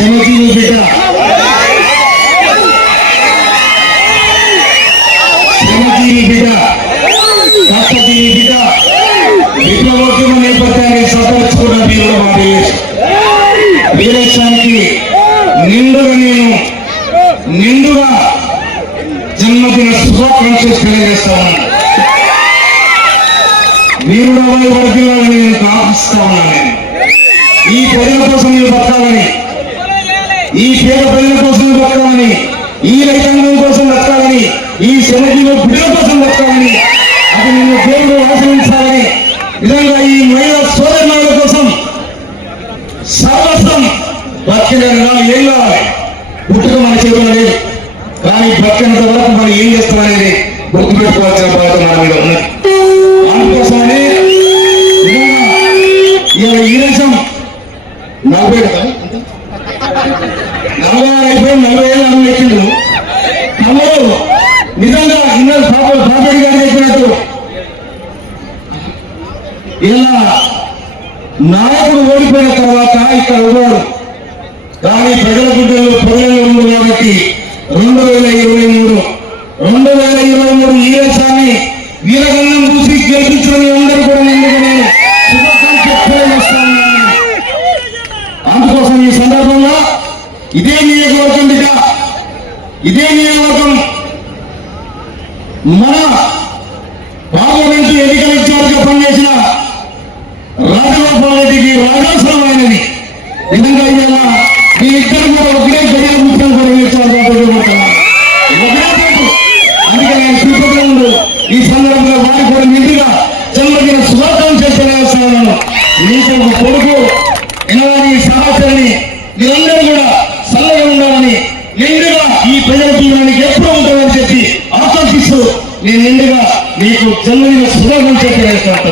శ్రమజీవి బిడ్డ శ్రమజీవి బిడ్డ కష్టజీవి బిడ్డ విప్లవోద్యమ నేపథ్యాన్ని సతరించుకున్న వీరుడు మా వీరేశానికి నిండుగా జన్మదిన శుభాకాంక్షలు తెలియజేస్తా ఉన్నాను. వీరుడు వర్గాలని నేను ప్రార్థిస్తా ఉన్నాను. ఈ ప్రజల కోసం నేను బతకాలని, ఈ పేద ప్రజల కోసం బతకాలని, ఈ రైతాంగం కోసం బతకాలని, ఈ శ్రమజీవుల బిడ్డల కోసం బతకాలని, అది నిన్ను దేవుడు ఆశ్రయించాలని, నిజంగా ఈ మహిళా సోదరుల కోసం సర్వస్వం బతికేదనగా ఏం కావాలి. పుట్టుక మన చేతులు లేదు, కానీ బతికేంత వరకు మనం ఏం చేస్తామనేది గుర్తుపెట్టుకోవాల్సిన బాధ్యత మన మీద ఉన్నది. అందుకోసమని ఈ దేశం 40 అయిపోయి 40 ఏళ్ళు అమలు ఎక్కిండు. తమరు నిజంగా ఇన్నర్ పాపడి గారు చెప్పినట్టు ఇలా నాయకుడు ఓడిపోయిన తర్వాత ఇక్కడ ఉన్నాడు, కానీ ప్రజల గుడ్డల్లో ప్రజల్లో ఉంది కాబట్టి 2023 ఈ దేశాన్ని వీరగన్నం చూసి గెలిపించిన అందరూ కూడా నేను అందుకోసం ఈ సందర్భంగా ఇదే నియోజకవర్గం బిడ్డ, ఇదే నియోజకవర్గం మన పార్లమెంటు ఎన్నికల ఇన్ఛార్జిగా పనిచేసిన రాజగోపాల్ రెడ్డికి రాజాసమైనది. నిజంగా ఇవాళ మీ ఇద్దరు కూడా ఒకటే గడియ ముఖ్యం అందుకే నేను చూపుతున్నాను. ఈ సందర్భంగా వారి కూడా నిండుగా జన్మదిన శుభాకాంక్షలు తెలియజేస్తున్నాను. మీకు ఒక కొడుకు ఎనవాని సహచరిని మీరందరూ కూడా చల్లగా ఉండాలని, నిండుగా ఈ ప్రజల జీవనానికి ఎప్పుడు ఉంటామని చెప్పి ఆకాంక్షిస్తూ నేను నిండుగా మీకు జన్మదిన శుభాకాంక్షలు తెలియజేస్తాను.